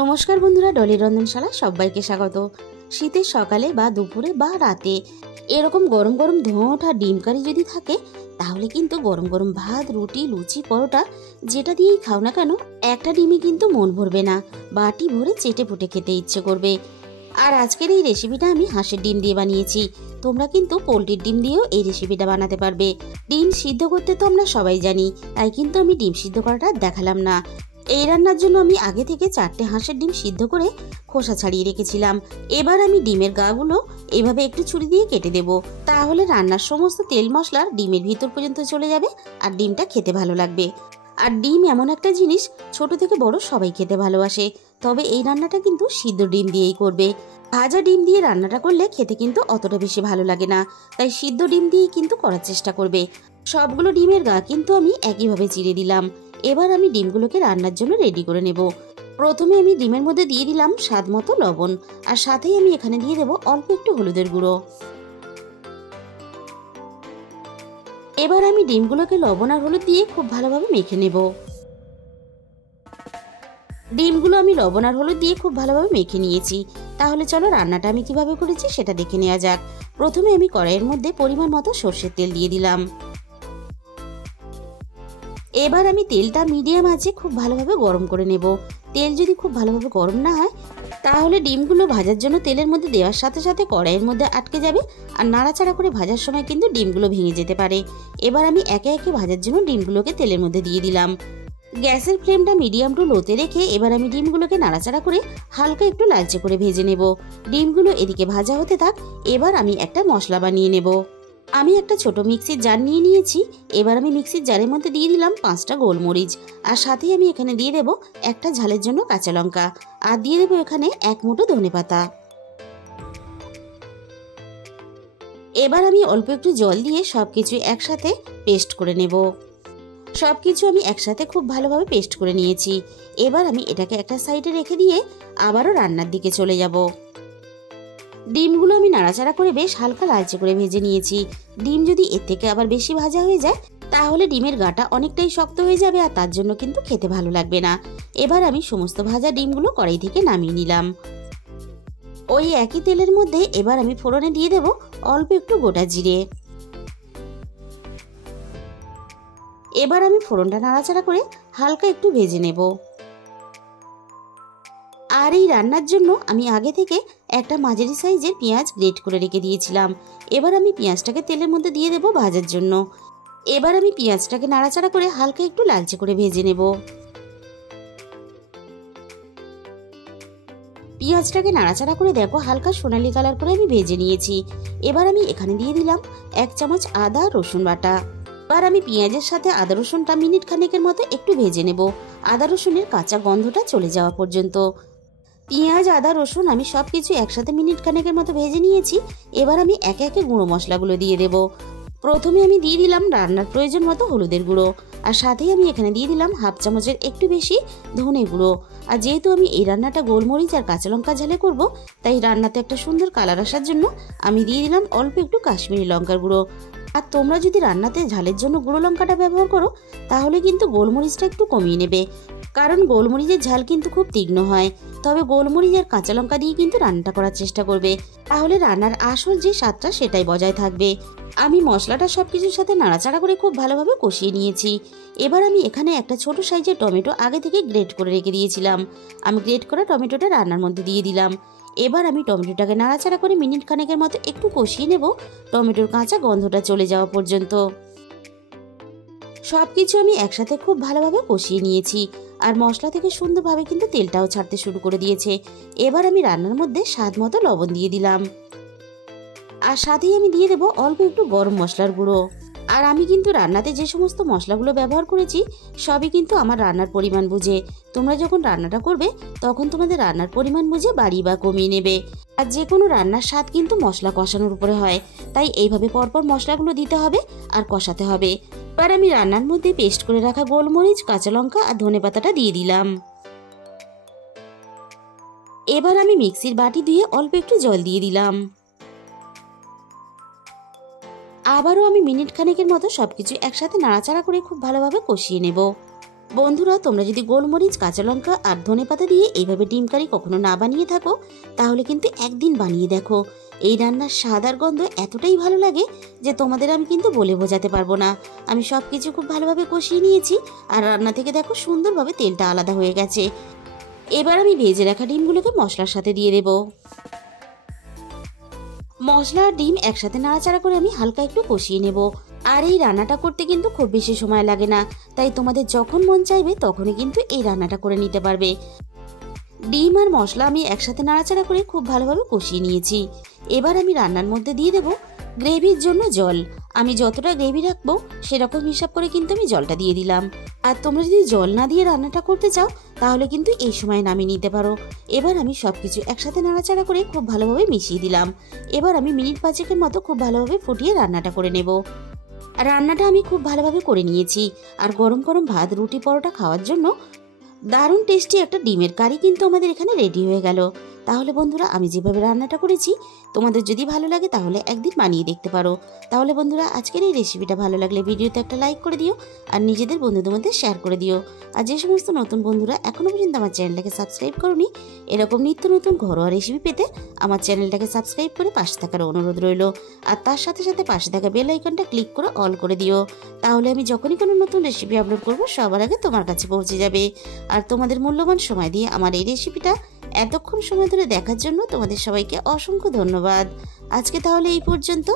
নমস্কার বন্ধুরা, ডলির রন্ধনশালায় সবাইকে স্বাগত। শীতের সকালে বা দুপুরে বা রাতে এরকম গরম গরম ধোঁয়া ওঠা ডিম কারি যদি থাকে, তাহলে কিন্তু গরম গরম ভাত, রুটি, লুচি, পরোটা যেটা দিয়েই খাও না কেন, একটা ডিমই কিন্তু মন ভরবে না, বাটি ভরে চেটে পুটে খেতে ইচ্ছে করবে। আর আজকের এই রেসিপিটা আমি হাঁসের ডিম দিয়ে বানিয়েছি। তোমরা কিন্তু পোলট্রির ডিম দিয়েও এই রেসিপিটা বানাতে পারবে। ডিম সিদ্ধ করতে তো আমরা সবাই জানি, তাই কিন্তু আমি ডিম সিদ্ধ করাটা দেখালাম না। এই রান্নার জন্য আমি আগে থেকে 4টে হাঁসের ডিম সিদ্ধ করে খোসা ছাড়িয়ে রেখেছিলাম। এবার আমি ডিমের গাগুলো এভাবে একটু ছুরি দিয়ে কেটে দেব, তাহলে রান্নার সমস্ত তেল মশলা ডিমের ভিতর পর্যন্ত চলে যাবে আর ডিমটা খেতে ভালো লাগবে। আর ডিম এমন একটা জিনিস, ছোট থেকে বড় সবাই খেতে ভালোবাসে। তবে এই রান্নাটা কিন্তু সিদ্ধ ডিম দিয়েই করবে। ভাজা ডিম দিয়ে রান্নাটা করলে খেতে কিন্তু অতটা বেশি ভালো লাগে না, তাই সিদ্ধ ডিম দিয়েই কিন্তু করার চেষ্টা করবে। সবগুলো ডিমের গা কিন্তু আমি একইভাবে চিড়ে দিলাম। এবার আমি ডিমগুলোকে রান্নার জন্য রেডি করে নেব। প্রথমে আমি ডিমের মধ্যে দিয়ে দিলাম স্বাদ মতো লবণ, আর সাথেই আমি এখানে দিয়ে দেব অল্প একটু হলুদের গুঁড়ো। এবার আমি ডিমগুলোকে লবণ আর হলুদ দিয়ে খুব ভালোভাবে মেখে নেব। ডিমগুলো আমি লবণ আর হলুদ দিয়ে খুব ভালোভাবে মেখে নিয়েছি। তাহলে চলো রান্নাটা আমি কিভাবে করেছি সেটা দেখে নেওয়া যাক। প্রথমে আমি কড়াইয়ের মধ্যে পরিমাণ মতো সর্ষের তেল দিয়ে দিলাম। এবার আমি তেলটা মিডিয়াম আঁচে খুব ভালোভাবে গরম করে নেব। তেল যদি খুব ভালোভাবে গরম না হয়, তাহলে ডিমগুলো ভাজার জন্য তেলের মধ্যে দেওয়ার সাথে সাথে কড়াইয়ের মধ্যে আটকে যাবে, আর নাড়াচাড়া করে ভাজার সময় কিন্তু ডিমগুলো ভেঙে যেতে পারে। এবার আমি একে একে ভাজার জন্য ডিমগুলোকে তেলের মধ্যে দিয়ে দিলাম। গ্যাসের ফ্লেমটা মিডিয়াম টু লোতে রেখে এবার আমি ডিমগুলোকে নাড়াচাড়া করে হালকা একটু লালচে করে ভেজে নেব। ডিমগুলো এদিকে ভাজা হতে থাক, এবার আমি একটা মশলা বানিয়ে নেব। আমি একটা ছোট মিক্সির জার নিয়ে নিয়েছি। এবার আমি মিক্সির জারের মধ্যে দিয়ে দিলাম 5টা গোলমরিচ, আর সাথেই আমি এখানে দিয়ে দেব একটা ঝালের জন্য কাঁচা লঙ্কা, আর দিয়ে দেবো এখানে 1 মুঠো ধনেপাতা। এবার আমি অল্প একটু জল দিয়ে সবকিছু একসাথে পেস্ট করে নেব। সবকিছু আমি একসাথে খুব ভালোভাবে পেস্ট করে নিয়েছি। এবার আমি এটাকে একটা সাইডে রেখে দিয়ে আবারও রান্নার দিকে চলে যাব। ডিমগুলো আমি নাড়াচাড়া করে বেশ হালকা লালচে করে ভেজে নিয়েছি। ডিম যদি এর থেকে আবার বেশি ভাজা হয়ে যায়, তাহলে ডিমের গাটা অনেকটাই শক্ত হয়ে যাবে, আর তার জন্য কিন্তু খেতে ভালো লাগবে না। এবার আমি সমস্ত ভাজা ডিমগুলো কড়াই থেকে নামিয়ে নিলাম। ওই একই তেলের মধ্যে এবার আমি ফোড়নে দিয়ে দেব অল্প একটু গোটা জিরে। এবার আমি ফোড়নটা নাড়াচাড়া করে হালকা একটু ভেজে নেব। আর এই রান্নার জন্য আমি আগে থেকে একটা মাঝারি সাইজের পেঁয়াজ গ্রেট করে রেখে দিয়েছিলাম। এবার আমি পেঁয়াজটাকে তেলের মধ্যে দিয়ে দেব ভাজার জন্য। এবার আমি পেঁয়াজটাকে নাড়াচাড়া করে হালকা একটু লালচে করে ভেজে নেব। পেঁয়াজটাকে নাড়াচাড়া করে দেখো হালকা সোনালি কালার করে আমি ভেজে নিয়েছি। এবার আমি এখানে দিয়ে দিলাম 1 চামচ আদা রসুন বাটা। এবার আমি পেঁয়াজের সাথে আদা রসুনটা মিনিট খানেকের মতো একটু ভেজে নেব, আদা রসুনের কাঁচা গন্ধটা চলে যাওয়া পর্যন্ত। পেঁয়াজ, আদা, রসুন আমি সবকিছু একসাথে মিনিট খানেকের মতো ভেজে নিয়েছি। এবার আমি একে একে গুঁড়ো মশলাগুলো দিয়ে দেব। প্রথমে আমি দিয়ে দিলাম রান্নার প্রয়োজন মতো হলুদের গুঁড়ো, আর সাথেই আমি এখানে দিয়ে দিলাম 1/2 চামচের একটু বেশি ধনে গুঁড়ো। আর যেহেতু আমি এই রান্নাটা গোলমরিচ আর কাঁচা লঙ্কা ঝালে করব, তাই রান্নাতে একটা সুন্দর কালার আসার জন্য আমি দিয়ে দিলাম অল্প একটু কাশ্মীরি লঙ্কার গুঁড়ো। আর তোমরা যদি রান্নাতে ঝালের জন্য গুঁড়ো লঙ্কাটা ব্যবহার করো, তাহলে কিন্তু গোলমরিচটা একটু কমিয়ে নেবে, কারণ গোলমরিচের ঝাল কিন্তু খুব তীক্ষ্ণ হয়। তবে গোলমরিচ আর কাঁচা লঙ্কা দিয়ে কিন্তু রান্নাটা করার চেষ্টা করবে, তাহলে রান্নার আসল যে স্বাদটা সেটাই বজায় থাকবে। আমি মশলাটা সবকিছুর সাথে নাড়াচাড়া করে খুব ভালোভাবে কষিয়ে নিয়েছি। এবার আমি এখানে একটা ছোট সাইজের টমেটো আগে থেকে গ্রেট করে রেখে দিয়েছিলাম। আমি গ্রেট করা টমেটোটা রান্নার মধ্যে দিয়ে দিলাম। এবার আমি টমেটোটাকে নাড়াচাড়া করে মিনিট খানেকের মতো একটু কষিয়ে নেব, টমেটোর কাঁচা গন্ধটা চলে যাওয়া পর্যন্ত। সবকিছু আমি একসাথে খুব ভালোভাবে কষিয়ে নিয়েছি, আর মশলা থেকে সুন্দরভাবে কিন্তু তেলটাও ছাড়তে শুরু করে দিয়েছে। এবার আমি রান্নার মধ্যে স্বাদ মতো লবণ দিয়ে দিলাম, আর সাথেই আমি দিয়ে দেবো অল্প একটু গরম মশলার গুঁড়ো। আর আমি কিন্তু রান্নাতে যে সমস্ত মশলাগুলো ব্যবহার করেছি, সবই কিন্তু আমার রান্নার পরিমাণ বুঝে। তোমরা যখন রান্নাটা করবে, তখন তোমাদের রান্নার পরিমাণ বুঝে বাড়িয়ে বা কমিয়ে নেবে। আর যে কোনো রান্নার স্বাদ কিন্তু মশলা কষানোর উপরে হয়, তাই এইভাবে পরপর মশলাগুলো দিতে হবে আর কষাতে হবে। এবার আমি রান্নার মধ্যে পেস্ট করে রাখা গোলমরিচ, কাঁচা লঙ্কা আর ধনেপাতাটা দিয়ে দিলাম। এবার আমি মিক্সির বাটি দিয়ে অল্প একটু জল দিয়ে দিলাম। আবারও আমি মিনিট খানেকের মতো সবকিছু একসাথে নাড়াচাড়া করে খুব ভালোভাবে কষিয়ে নেব। বন্ধুরা, তোমরা যদি গোলমরিচ, কাঁচা লঙ্কা আর ধনেপাতা দিয়ে এইভাবে ডিম কারি কখনো না বানিয়ে থাকো, তাহলে কিন্তু একদিন বানিয়ে দেখো। এই রান্নার স্বাদ আর গন্ধ এতটাই ভালো লাগে যে তোমাদের আমি কিন্তু বলে বোঝাতে পারবো না। আমি সব কিছু খুব ভালোভাবে কষিয়ে নিয়েছি আর রান্না থেকে দেখো সুন্দরভাবে তেলটা আলাদা হয়ে গেছে। এবার আমি ভেজে রাখা ডিমগুলোকে মশলার সাথে দিয়ে দেবো। মশলা আর ডিম একসাথে নাড়াচাড়া করে আমি হালকা একটু কষিয়ে নেব। আর এই রান্নাটা করতে কিন্তু খুব বেশি সময় লাগে না, তাই তোমাদের যখন মন চাইবে তখনই কিন্তু এই রান্নাটা করে নিতে পারবে। ডিম আর মশলা আমি একসাথে নাড়াচাড়া করে খুব ভালোভাবে কষিয়ে নিয়েছি। এবার আমি রান্নার মধ্যে দিয়ে দেবো গ্রেভির জন্য জল। আমি যতটা গ্রেভি রাখবো সেরকম হিসাব করে কিন্তু আমি জলটা দিয়ে দিলাম। আর তোমরা যদি জল না দিয়ে রান্নাটা করতে চাও তাহলে কিন্তু এই সময় নামিয়ে নিতে পারো। এবার আমি সবকিছু একসাথে নাড়াচাড়া করে খুব ভালোভাবে মিশিয়ে দিলাম। এবার আমি মিনিট 5-এর মতো খুব ভালোভাবে ফুটিয়ে রান্নাটা করে নেব। রান্নাটা আমি খুব ভালোভাবে করে নিয়েছি। আর গরম গরম ভাত, রুটি, পরোটা খাওয়ার জন্য দারুণ টেস্টি একটা ডিমের কারি কিন্তু আমাদের এখানে রেডি হয়ে গেল। তাহলে বন্ধুরা, আমি যেভাবে রান্নাটা করেছি তোমাদের যদি ভালো লাগে তাহলে একদিন বানিয়ে দেখতে পারো। তাহলে বন্ধুরা, আজকের এই রেসিপিটা ভালো লাগলে ভিডিওতে একটা লাইক করে দিও আর নিজেদের বন্ধুদের মধ্যে শেয়ার করে দিও। আর যে সমস্ত নতুন বন্ধুরা এখনও পর্যন্ত আমার চ্যানেলটাকে সাবস্ক্রাইব করোনি, এরকম নিত্য নতুন ঘরোয়া রেসিপি পেতে আমার চ্যানেলটাকে সাবস্ক্রাইব করে পাশে থাকার অনুরোধ রইল। আর তার সাথে সাথে পাশে থাকা বেল আইকনটা ক্লিক করে অল করে দিও। তাহলে আমি যখনই কোনো নতুন রেসিপি আপলোড করব সবার আগে তোমার কাছে পৌঁছে যাবে। আর তোমাদের মূল্যবান সময় দিয়ে আমার এই রেসিপিটা এতক্ষণ সময় ধরে দেখার জন্য তোমাদের সবাইকে অসংখ্য ধন্যবাদ। আজকে তাহলে এই পর্যন্ত।